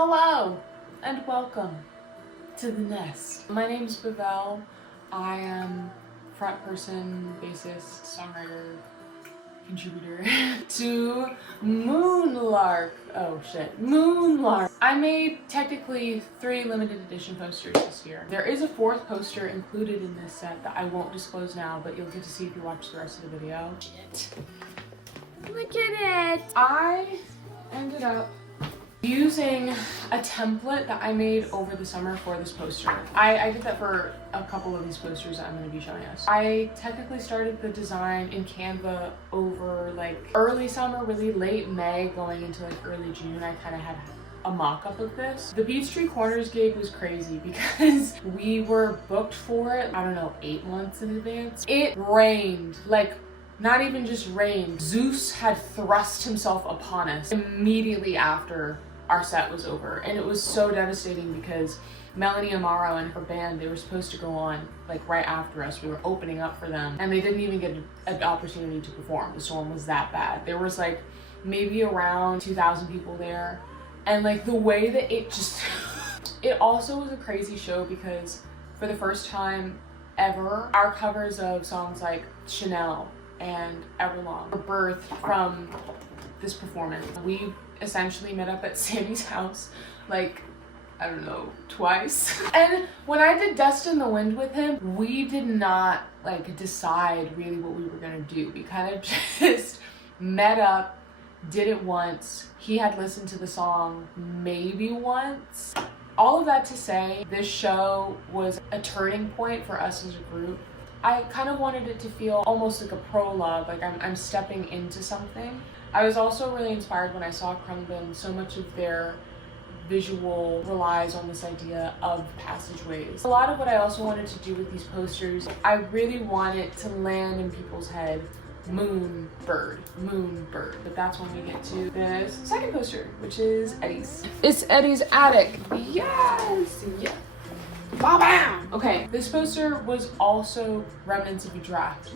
Hello and welcome to the nest. My name is Bavel. I am front person, bassist, songwriter, contributor to MOONLARK. Oh shit, MOONLARK. I made technically 3 limited edition posters this year. There is a 4th poster included in this set that I won't disclose now, but you'll get to see if you watch the rest of the video. Shit. Look at it. I ended up using a template that I made over the summer for this poster. I did that for a couple of these posters that I'm going to be showing us. I technically started the design in Canva over like early summer, really late May going into like early June. I kind of had a mock-up of this. The Peachtree Corners gig was crazy because we were booked for it, I don't know, 8 months in advance. It rained, like not even just rained. Zeus had thrust himself upon us immediately after our set was over, and it was so devastating because Melanie Amaro and her band, they were supposed to go on like right after us. We were opening up for them and they didn't even get an opportunity to perform. The storm was that bad. There was like maybe around 2,000 people there, and like the way that it just it also was a crazy show because for the first time ever, our covers of songs like Chanel and Everlong were birthed from this performance. We essentially met up at Sandy's house like, I don't know, twice. And when I did Dust in the Wind with him, we did not like decide really what we were gonna do. We kind of just met up, did it once. He had listened to the song maybe once. All of that to say, this show was a turning point for us as a group. I kind of wanted it to feel almost like a prologue, like I'm stepping into something. I was also really inspired when I saw Krungbin. So much of their visual relies on this idea of passageways. A lot of what I also wanted to do with these posters, I really wanted to land in people's head Moonbird. But that's when we get to this second poster, which is Eddie's. It's Eddie's attic. Yes! Yeah. Ba-bam! Okay, this poster was also remnants of a draft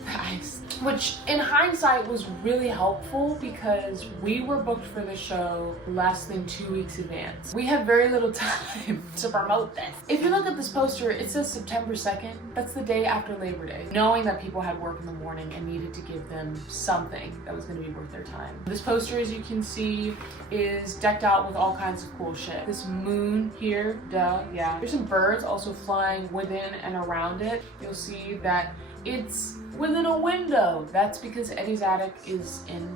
which in hindsight was really helpful because we were booked for the show less than 2 weeks advance. We had very little time to promote this. If you look at this poster, it says September 2nd. That's the day after Labor Day. Knowing that people had work in the morning and needed to give them something that was going to be worth their time. This poster, as you can see, is decked out with all kinds of cool shit. This moon here, yeah. There's some birds also flying within and around it. You'll see that it's within a window. That's because Eddie's attic is in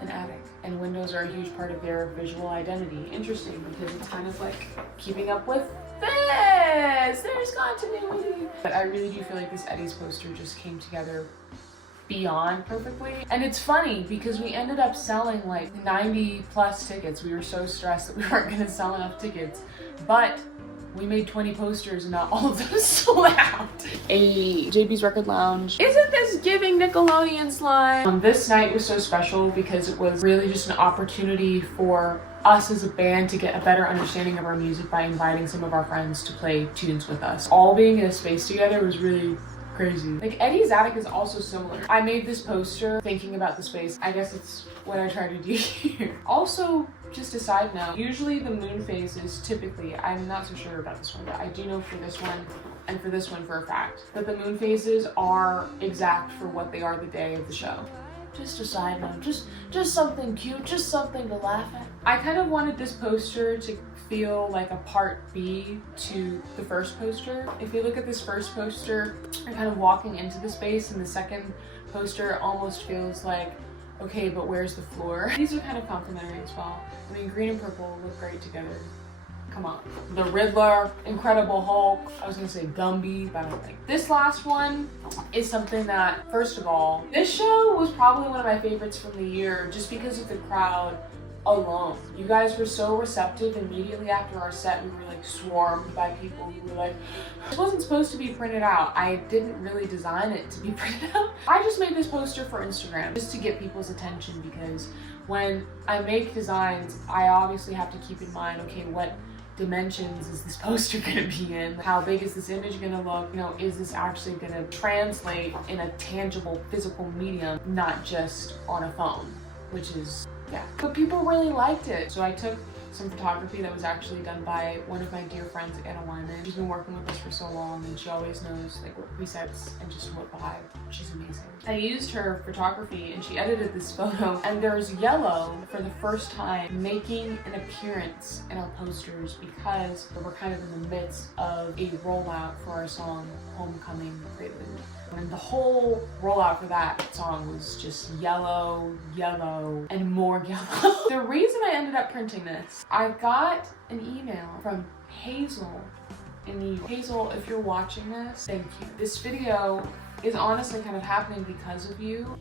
an attic, and windows are a huge part of their visual identity. Interesting, because it's kind of like keeping up with this. There's continuity. But I really do feel like this Eddie's poster just came together beyond perfectly. And it's funny because we ended up selling like 90 plus tickets. We were so stressed that we weren't gonna sell enough tickets, but we made 20 posters and not all of them sold out. JB's Record Lounge. Isn't this giving Nickelodeon slime? This night was so special because it was really just an opportunity for us as a band to get a better understanding of our music by inviting some of our friends to play tunes with us. All being in a space together was really crazy. Like Eddie's attic is also similar. I made this poster thinking about the space. I guess it's what I try to do here. Also, just a side note, usually the moon phases typically, I'm not so sure about this one, but I do know for this one and for this one for a fact that the moon phases are exact for what they are the day of the show. Just a side note, just something cute, just something to laugh at. I kind of wanted this poster to feel like a part B to the first poster. If you look at this first poster, you're kind of walking into the space, and the second poster almost feels like, okay, but where's the floor? These are kind of complementary as well. I mean, green and purple look great together. Come on. The Riddler, Incredible Hulk, I was gonna say Gumby, but I don't think. This last one is something that, first of all, this show was probably one of my favorites from the year just because of the crowd alone. You guys were so receptive. Immediately after our set, we were like swarmed by people who were like, this wasn't supposed to be printed out. I didn't really design it to be printed out. I just made this poster for Instagram just to get people's attention, because when I make designs, I obviously have to keep in mind, okay, what dimensions is this poster gonna be in? How big is this image gonna look? You know, is this actually gonna translate in a tangible physical medium, not just on a phone, which is, yeah. But people really liked it. So I took some photography that was actually done by one of my dear friends, Anna Wyman. She's been working with us for so long and she always knows like what presets and just what vibe. She's amazing. I used her photography and she edited this photo, and there's yellow for the first time making an appearance in our posters because we're kind of in the midst of a rollout for our song Homecoming Prelude. And the whole rollout for that song was just yellow, yellow, and more yellow. The reason I ended up printing this, I got an email from Hazel in New York. Hazel, if you're watching this, thank you. This video is honestly kind of happening because of you.